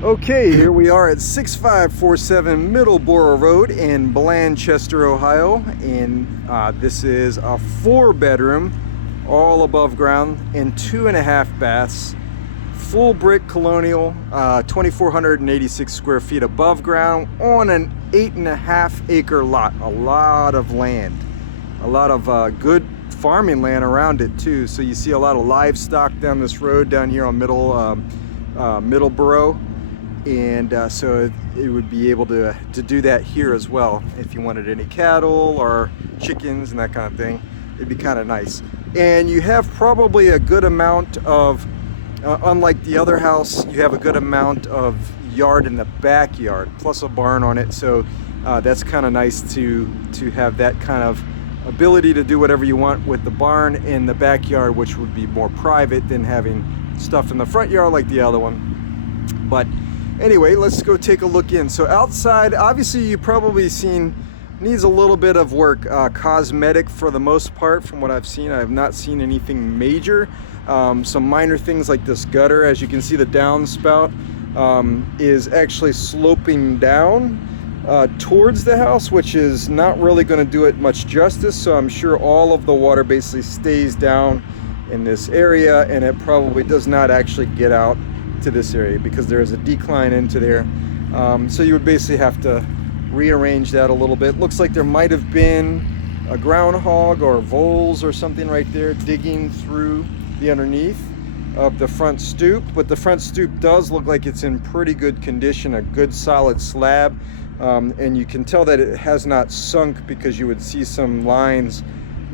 Okay, here we are at 6547 Middleboro Road in Blanchester, Ohio, and this is a 4-bedroom, all above ground, and 2.5 baths, full brick colonial, 2,486 square feet above ground on an 8.5-acre lot. A lot of land, a lot of good farming land around it too. So you see a lot of livestock down this road down here on Middleboro. And so it would be able to do that here as well. If you wanted any cattle or chickens and that kind of thing, it'd be kind of nice. And you have probably a good amount of, unlike the other house, you have a good amount of yard in the backyard, plus a barn on it. So that's kind of nice to have that kind of ability to do whatever you want with the barn in the backyard, which would be more private than having stuff in the front yard like the other one. But anyway, let's go take a look in. So outside, obviously you've probably seen, needs a little bit of work, cosmetic for the most part from what I've seen. I have not seen anything major. Some minor things like this gutter, as you can see the downspout is actually sloping down towards the house, which is not really going to do it much justice. So I'm sure all of the water basically stays down in this area, and it probably does not actually get out to this area because there is a decline into there. So you would basically have to rearrange that a little bit. Looks like there might have been a groundhog or voles or something right there digging through the underneath of the front stoop, but the front stoop does look like it's in pretty good condition, a good solid slab, and you can tell that it has not sunk because you would see some lines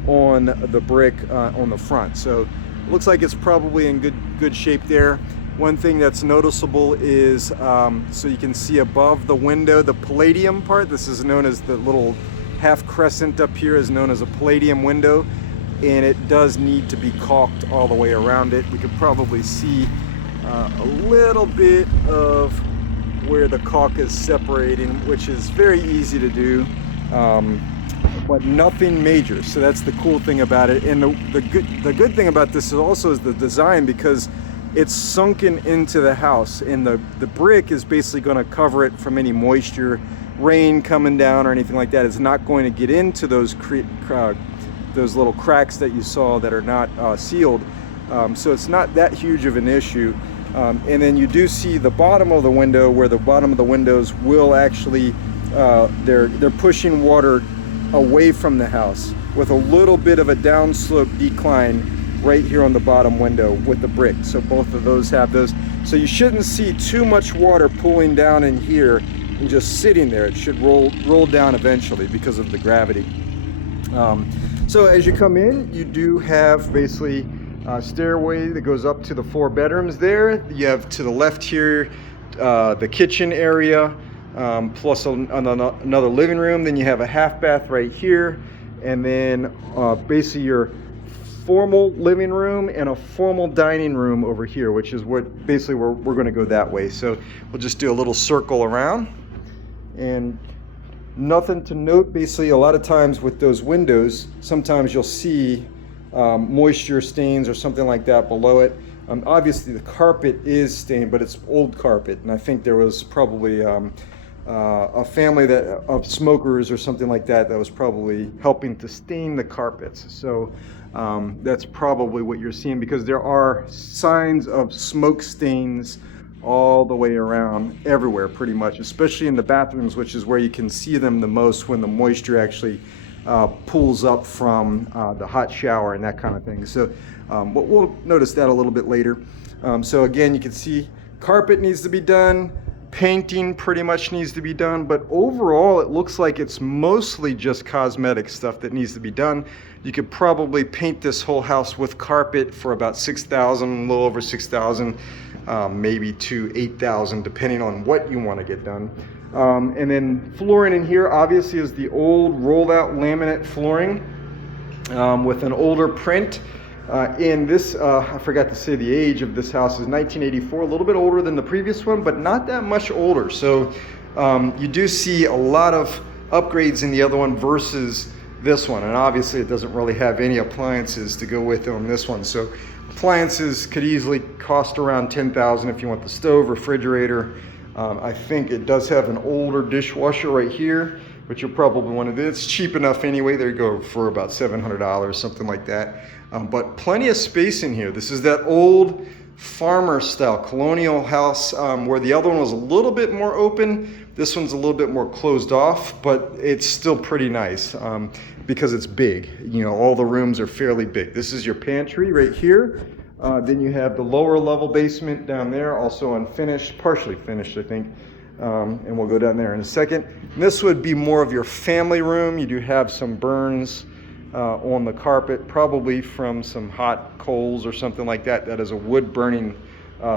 on the brick on the front. So it looks like it's probably in good shape there. One thing that's noticeable is, so you can see above the window, the Palladium part, this is known as the little half crescent up here is known as a Palladium window, and it does need to be caulked all the way around it. We could probably see a little bit of where the caulk is separating, which is very easy to do, but nothing major. So that's the cool thing about it. And the good thing about this is also is the design, because it's sunken into the house, and the brick is basically going to cover it from any moisture, rain coming down or anything like that. It's not going to get into those little cracks that you saw that are not sealed. So it's not that huge of an issue. And then you do see the bottom of the window, where the bottom of the windows will actually, they're pushing water away from the house with a little bit of a downslope decline right here on the bottom window with the brick. So both of those have those. So you shouldn't see too much water pooling down in here and just sitting there. It should roll down eventually because of the gravity. So as you come in, you do have basically a stairway that goes up to the 4 bedrooms there. You have to the left here the kitchen area, plus another living room. Then you have a half bath right here, and then basically your formal living room and a formal dining room over here, which is what basically we're going to go that way. So we'll just do a little circle around, and nothing to note. Basically, a lot of times with those windows, sometimes you'll see moisture stains or something like that below it. Obviously the carpet is stained, but it's old carpet, and I think there was probably a family of smokers or something like that was probably helping to stain the carpets. So that's probably what you're seeing, because there are signs of smoke stains all the way around everywhere pretty much, especially in the bathrooms, which is where you can see them the most when the moisture actually pulls up from the hot shower and that kind of thing. So we'll notice that a little bit later. So again, you can see carpet needs to be done, painting pretty much needs to be done, but overall it looks like it's mostly just cosmetic stuff that needs to be done. You could probably paint this whole house with carpet for about $6,000, a little over $6,000, maybe to $8,000, depending on what you want to get done. And then flooring in here obviously is the old rolled out laminate flooring with an older print. In this, I forgot to say the age of this house is 1984, a little bit older than the previous one, but not that much older. So you do see a lot of upgrades in the other one versus this one, and obviously it doesn't really have any appliances to go with it on this one. So appliances could easily cost around $10,000 if you want the stove, refrigerator, I think it does have an older dishwasher right here, but you'll probably want to, it's cheap enough anyway. There you go, for about $700, something like that. But plenty of space in here. This is that old farmer style colonial house where the other one was a little bit more open. This one's a little bit more closed off, but it's still pretty nice because it's big. You know, all the rooms are fairly big. This is your pantry right here. Then you have the lower level basement down there, also unfinished, partially finished, I think. And we'll go down there in a second. And this would be more of your family room. You do have some burns on the carpet, probably from some hot coals or something like that. That is a wood burning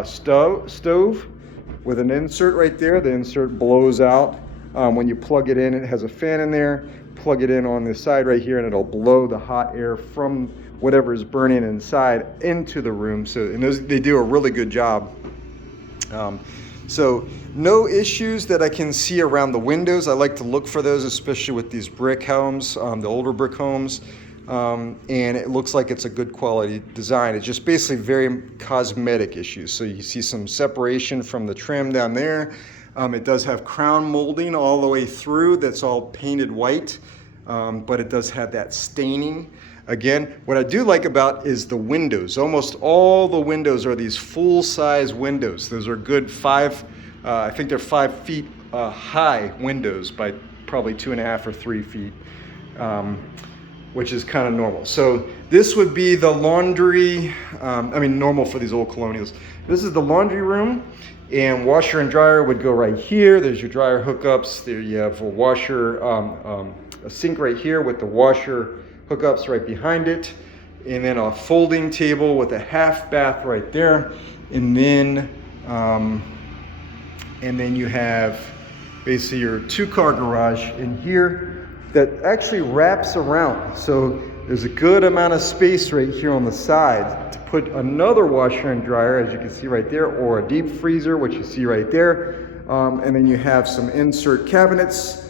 stove with an insert right there. The insert blows out. When you plug it in, it has a fan in there. Plug it in on the side right here and it'll blow the hot air from whatever is burning inside into the room. So, and they do a really good job. So no issues that I can see around the windows. I like to look for those, especially with these brick homes, the older brick homes. And it looks like it's a good quality design. It's just basically very cosmetic issues. So you see some separation from the trim down there. It does have crown molding all the way through that's all painted white, but it does have that staining. Again, what I do like about is the windows. Almost all the windows are these full-size windows. Those are good I think they're 5 feet high windows by probably 2.5 or 3 feet, which is kind of normal. So this would be the laundry, normal for these old colonials. This is the laundry room, and washer and dryer would go right here. There's your dryer hookups. There you have a washer, a sink right here with the washer hookups right behind it, and then a folding table with a half bath right there, and then you have basically your 2-car garage in here that actually wraps around. So there's a good amount of space right here on the side to put another washer and dryer, as you can see right there, or a deep freezer, which you see right there, and then you have some insert cabinets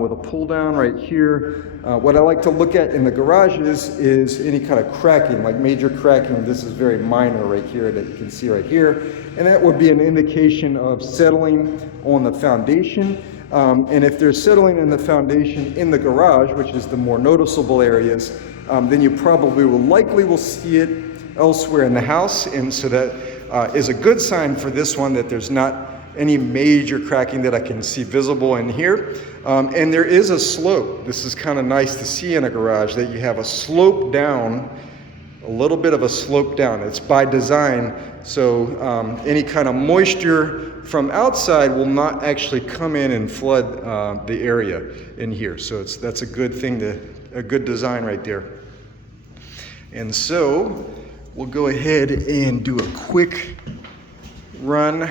with a pull down right here. What I like to look at in the garages is any kind of cracking, like major cracking. This is very minor right here that you can see right here. And that would be an indication of settling on the foundation. And if there's settling in the foundation in the garage, which is the more noticeable areas, then you probably will see it elsewhere in the house. And so that is a good sign for this one that there's not any major cracking that I can see visible in here. And there is a slope. This is kind of nice to see in a garage, that you have a slope down, a little bit of a slope down. It's by design, so any kind of moisture from outside will not actually come in and flood the area in here. So that's a good thing, a good design right there. And so we'll go ahead and do a quick run.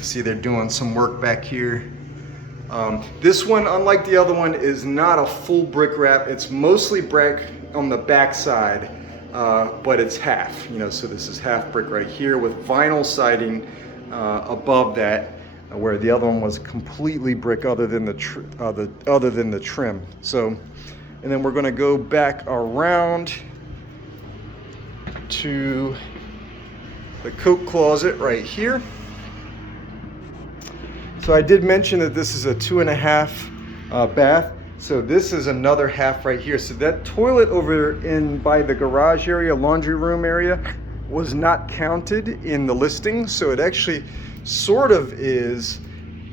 See, they're doing some work back here. This one, unlike the other one, is not a full brick wrap. It's mostly brick on the back side, but it's half. So this is half brick right here with vinyl siding above that, where the other one was completely brick other than the trim. So, and then we're going to go back around to the coat closet right here. So I did mention that this is a 2.5 bath. So this is another half right here. So that toilet over in by the garage area, laundry room area, was not counted in the listing. So it actually sort of is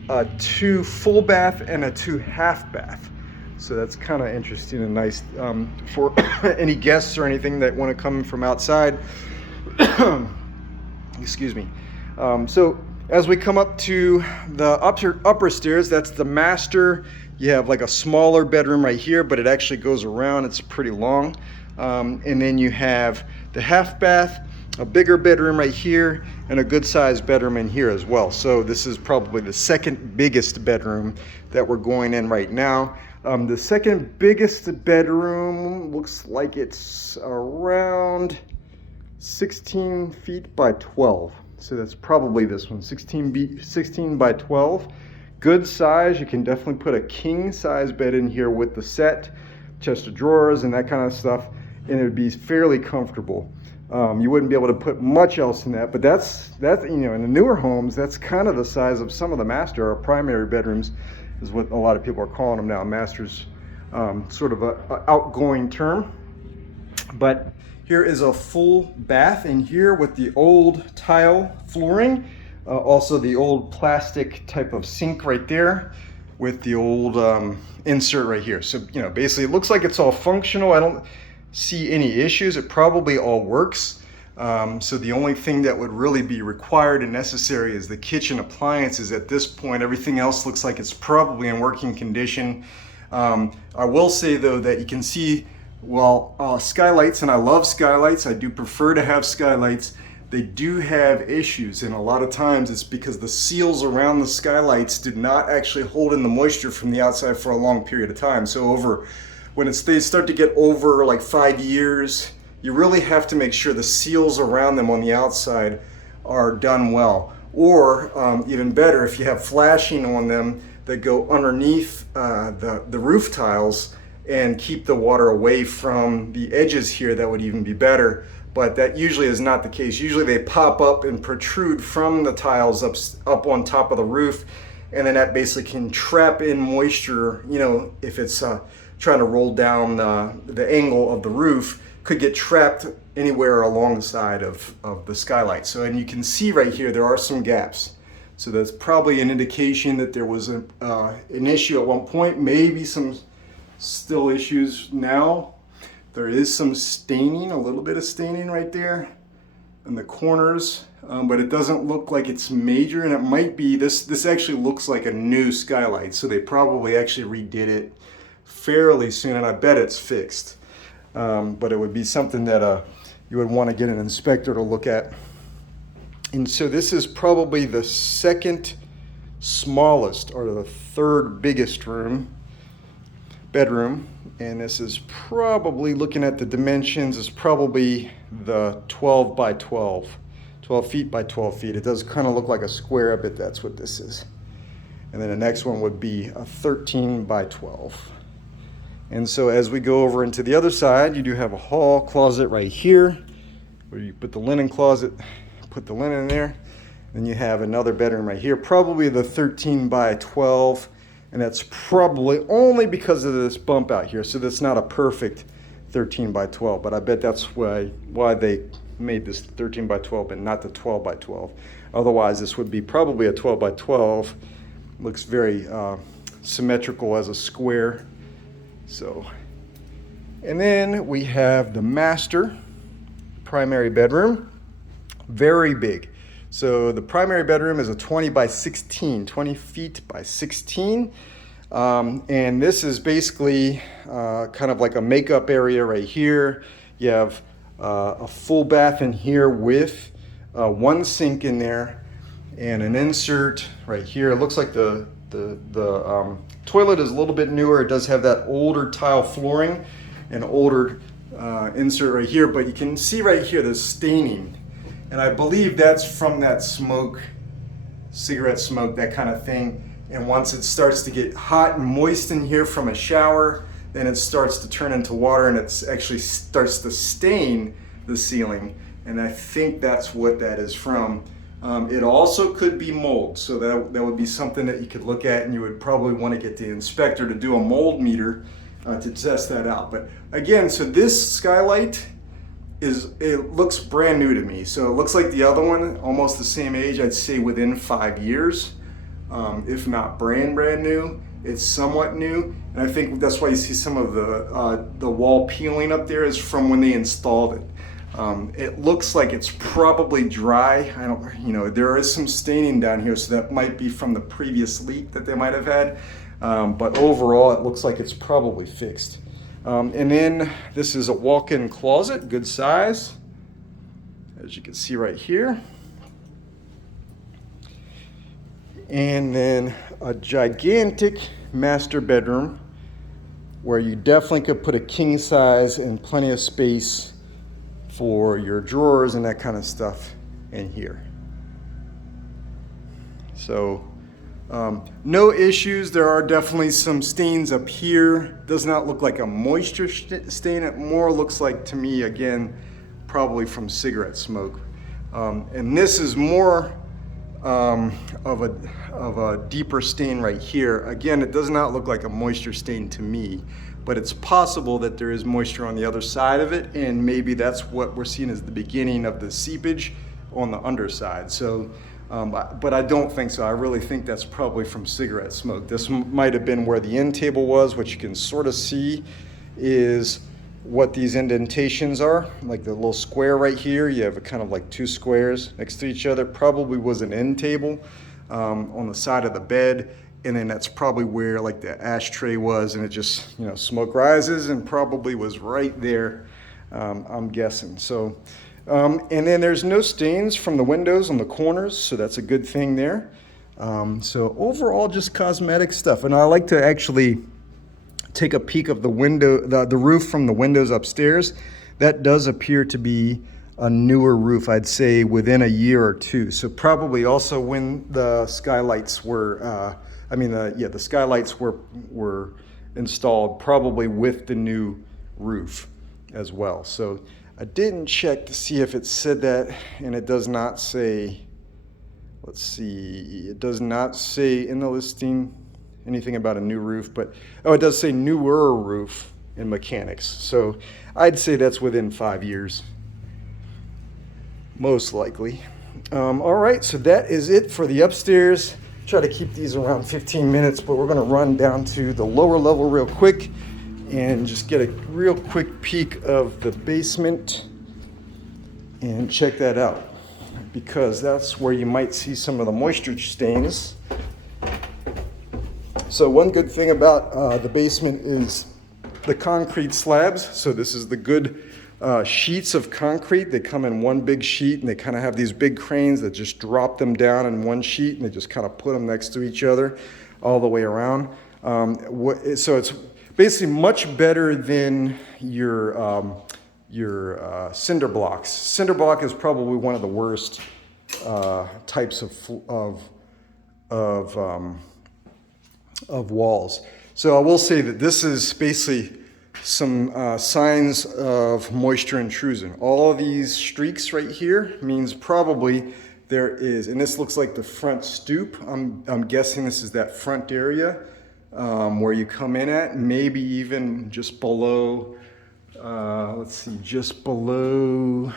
a 2 full bath and a 2 half bath. So that's kind of interesting and nice for any guests or anything that want to come from outside. Excuse me. So as we come up to the upper stairs, that's the master. You have like a smaller bedroom right here, but it actually goes around. It's pretty long. And then you have the half bath, a bigger bedroom right here, and a good sized bedroom in here as well. So this is probably the second biggest bedroom that we're going in right now. The second biggest bedroom looks like it's around 16 feet by 12. So that's probably this one, 16 by 12. Good size. You can definitely put a king size bed in here with the set, chest of drawers and that kind of stuff, and it would be fairly comfortable. You wouldn't be able to put much else in that, but that's you know, in the newer homes, that's kind of the size of some of the master or primary bedrooms, is what a lot of people are calling them now. Master's sort of a outgoing term. But here is a full bath in here with the old tile flooring, also the old plastic type of sink right there with the old insert right here. So, you know, basically it looks like it's all functional. I don't see any issues. It probably all works. So the only thing that would really be required and necessary is the kitchen appliances. At this point, everything else looks like it's probably in working condition. I will say though that you can see, well, skylights, and I love skylights. I do prefer to have skylights. They do have issues, and a lot of times it's because the seals around the skylights did not actually hold in the moisture from the outside for a long period of time. So when they start to get over like 5 years, you really have to make sure the seals around them on the outside are done well. Or even better, if you have flashing on them that go underneath the roof tiles and keep the water away from the edges here, that would even be better. But that usually is not the case. Usually they pop up and protrude from the tiles up on top of the roof, and then that basically can trap in moisture, you know, if it's trying to roll down the angle of the roof, could get trapped anywhere along the side of the skylight. So, and you can see right here, there are some gaps. So that's probably an indication that there was an issue at one point, maybe some still issues now. There is some staining, a little bit of staining right there in the corners, but it doesn't look like it's major, and it might be, this actually looks like a new skylight, so they probably actually redid it fairly soon, and I bet it's fixed. But it would be something that you would want to get an inspector to look at. And so this is probably the second smallest or the third biggest bedroom, and this is probably, looking at the dimensions, is probably the 12 by 12 feet by 12 feet. It does kind of look like a square, but that's what this is. And then the next one would be a 13 by 12. And so as we go over into the other side, you do have a hall closet right here where you put the linen closet, put the linen in there. Then you have another bedroom right here, probably the 13 by 12. And that's probably only because of this bump out here. So that's not a perfect 13 by 12, but I bet that's why they made this 13 by 12 and not the 12 by 12. Otherwise, this would be probably a 12 by 12. Looks very symmetrical as a square. So, and then we have the master primary bedroom, very big. So the primary bedroom is a 20 by 16, 20 feet by 16. And this is basically kind of like a makeup area right here. You have a full bath in here with one sink in there and an insert right here. It looks like the toilet is a little bit newer. It does have that older tile flooring and older insert right here, but you can see right here the staining. And I believe that's from that smoke, cigarette smoke, that kind of thing. And once it starts to get hot and moist in here from a shower, then it starts to turn into water, and it actually starts to stain the ceiling. And I think that's what that is from. It also could be mold, so that would be something that you could look at, and you would probably want to get the inspector to do a mold meter to test that out. But again, so this skylight, it looks brand new to me. So it looks like the other one, almost the same age, I'd say within 5 years, if not brand new. It's somewhat new, and I think that's why you see some of the wall peeling up there is from when they installed it. It looks like it's probably dry. There is some staining down here, so that might be from the previous leak that they might have had. But overall, it looks like it's probably fixed. And then this is a walk-in closet, good size, as you can see right here. And then a gigantic master bedroom where you definitely could put a king size and plenty of space for your drawers and that kind of stuff in here. So no issues. There are definitely some stains up here. Does not look like a moisture stain. It more looks like, to me, again, probably from cigarette smoke. And this is more of a deeper stain right here. Again, it does not look like a moisture stain to me, but it's possible that there is moisture on the other side of it, and maybe that's what we're seeing as the beginning of the seepage on the underside. So, but I don't think so. I really think that's probably from cigarette smoke. This might have been where the end table was. What you can sort of see is what these indentations are, like the little square right here. You have a kind of like two squares next to each other. Probably was an end table on the side of the bed, and then that's probably where like the ashtray was, and it just, you know, smoke rises and probably was right there, I'm guessing. So, and then there's no stains from the windows on the corners, so that's a good thing there. So overall, just cosmetic stuff. And I like to actually take a peek of the window, the roof from the windows upstairs. That does appear to be a newer roof, I'd say within a year or two. So probably also when the skylights were, the skylights were installed, probably with the new roof as well. So I didn't check to see if it said that, and it does not say, let's see, it does not say in the listing anything about a new roof, but oh, it does say newer roof in mechanics. So I'd say that's within 5 years, most likely. All right, so that is it for the upstairs. Try to keep these around 15 minutes, but we're gonna run down to the lower level real quick and just get a real quick peek of the basement and check that out, because that's where you might see some of the moisture stains. So one good thing about the basement is the concrete slabs. So this is the good sheets of concrete. They come in one big sheet, and they kind of have these big cranes that just drop them down in one sheet, and they just kind of put them next to each other all the way around. So it's basically much better than your cinder blocks. Cinder block is probably one of the worst types of walls. So I will say that this is basically some signs of moisture intrusion. All of these streaks right here means probably there is, and this looks like the front stoop. I'm guessing this is that front area where you come in at, maybe even just below, let's see, just below,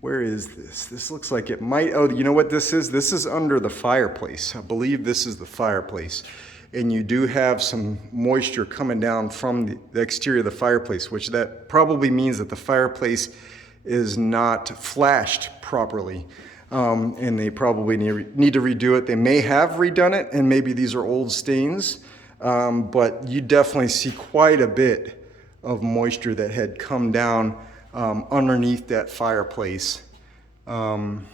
where is this? This looks like it might, oh, you know what this is? This is under the fireplace. I believe this is the fireplace. And you do have some moisture coming down from the exterior of the fireplace, which that probably means that the fireplace is not flashed properly. And they probably need to redo it. They may have redone it, and maybe these are old stains, but you definitely see quite a bit of moisture that had come down underneath that fireplace. And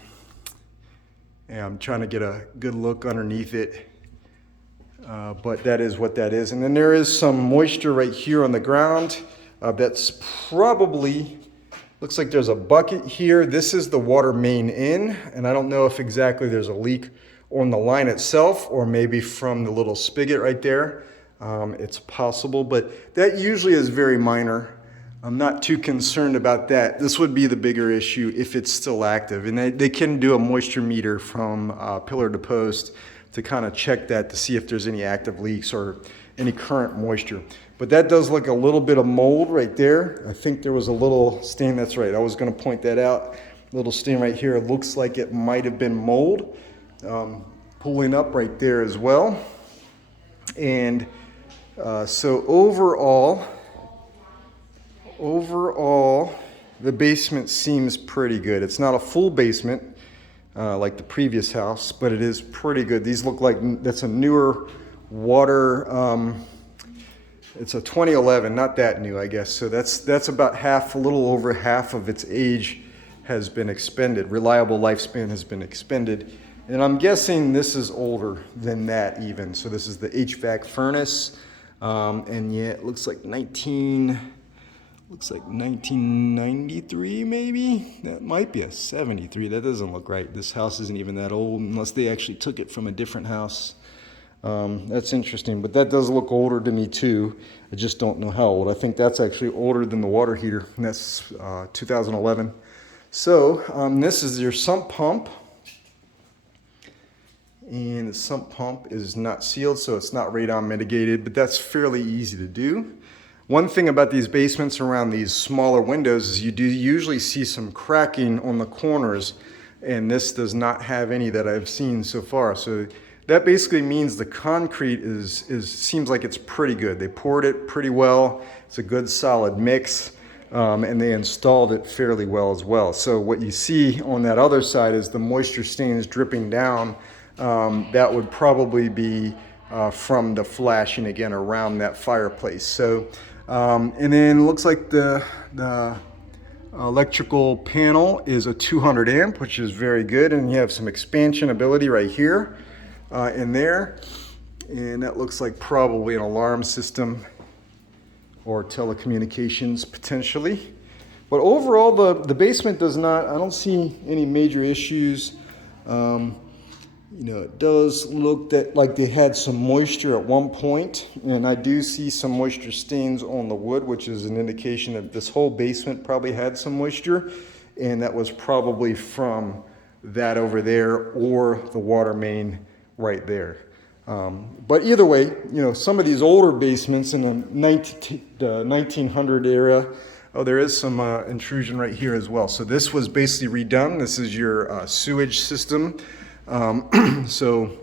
I'm trying to get a good look underneath it. But that is what that is. And then there is some moisture right here on the ground. That's probably, looks like there's a bucket here. This is the water main in, and I don't know if exactly there's a leak on the line itself or maybe from the little spigot right there. It's possible, but that usually is very minor. I'm not too concerned about that. This would be the bigger issue if it's still active. And they can do a moisture meter from pillar to post to kind of check that to see if there's any active leaks or any current moisture. But that does look a little bit of mold right there. I think there was a little stain, that's right. I was gonna point that out. Little stain right here. It looks like it might have been mold pulling up right there as well. And so overall, the basement seems pretty good. It's not a full basement like the previous house, but it is pretty good. These look like that's a newer water. It's a 2011, not that new, I guess. So that's about half, a little over half of its age has been expended. Reliable lifespan has been expended. And I'm guessing this is older than that even. So this is the HVAC furnace. And yeah, it looks like 1993 maybe? That might be a 73. That doesn't look right. This house isn't even that old unless they actually took it from a different house. That's interesting, but that does look older to me too. I just don't know how old. I think that's actually older than the water heater, and that's 2011. So this is your sump pump. And the sump pump is not sealed, so it's not radon mitigated, but that's fairly easy to do. One thing about these basements around these smaller windows is you do usually see some cracking on the corners, and this does not have any that I've seen so far. So that basically means the concrete seems like it's pretty good. They poured it pretty well. It's a good solid mix, and they installed it fairly well as well. So what you see on that other side is the moisture stains dripping down. That would probably be from the flashing again around that fireplace. So, and then it looks like the electrical panel is a 200 amp, which is very good. And you have some expansion ability right here in there. And that looks like probably an alarm system or telecommunications potentially. But overall, the basement does not, I don't see any major issues. You know, it does look like they had some moisture at one point, and I do see some moisture stains on the wood, which is an indication that this whole basement probably had some moisture, and that was probably from that over there or the water main right there. But either way, you know, some of these older basements in the 1900 era, oh, there is some intrusion right here as well. So this was basically redone. This is your sewage system. So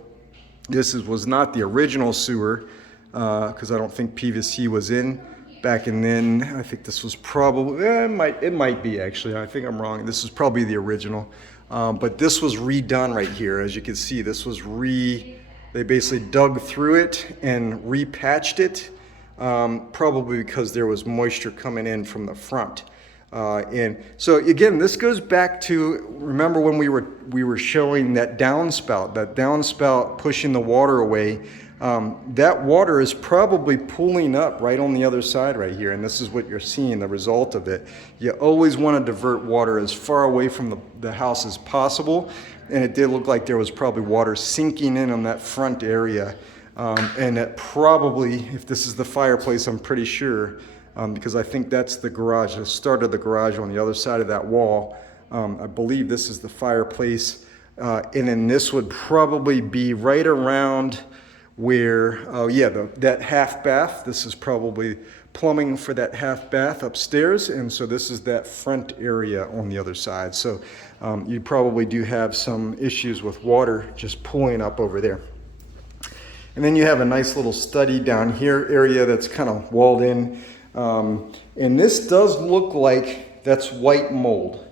this was not the original sewer, because I don't think PVC was in back in then. I think this was probably, it might be actually, I think I'm wrong. This is probably the original, but this was redone right here. As you can see, this was they basically dug through it and repatched it, probably because there was moisture coming in from the front. And so again, this goes back to, remember when we were showing that downspout pushing the water away. That water is probably pooling up right on the other side right here, and this is what you're seeing, the result of it. You always want to divert water as far away from the house as possible, and it did look like there was probably water sinking in on that front area, and that probably, if this is the fireplace, I'm pretty sure, because I think that's the garage, the start of the garage on the other side of that wall. I believe this is the fireplace, and then this would probably be right around where, oh yeah, that half bath. This is probably plumbing for that half bath upstairs, and so this is that front area on the other side. So you probably do have some issues with water just pooling up over there. And then you have a nice little study down here area that's kind of walled in. And this does look like that's white mold.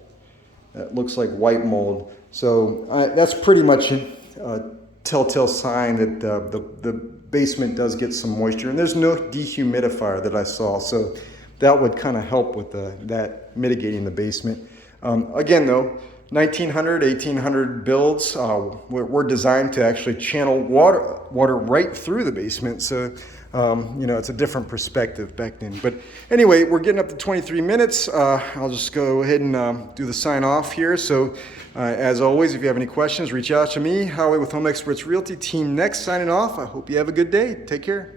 That looks like white mold. So that's pretty much a telltale sign that the basement does get some moisture. And there's no dehumidifier that I saw. So that would kind of help with that mitigating the basement. Again though, 1900, 1800 builds were designed to actually channel water right through the basement. So you know, it's a different perspective back then. But anyway, we're getting up to 23 minutes. I'll just go ahead and do the sign off here. So as always, if you have any questions, reach out to me. Howie with Home Experts Realty Team Next signing off. I hope you have a good day. Take care.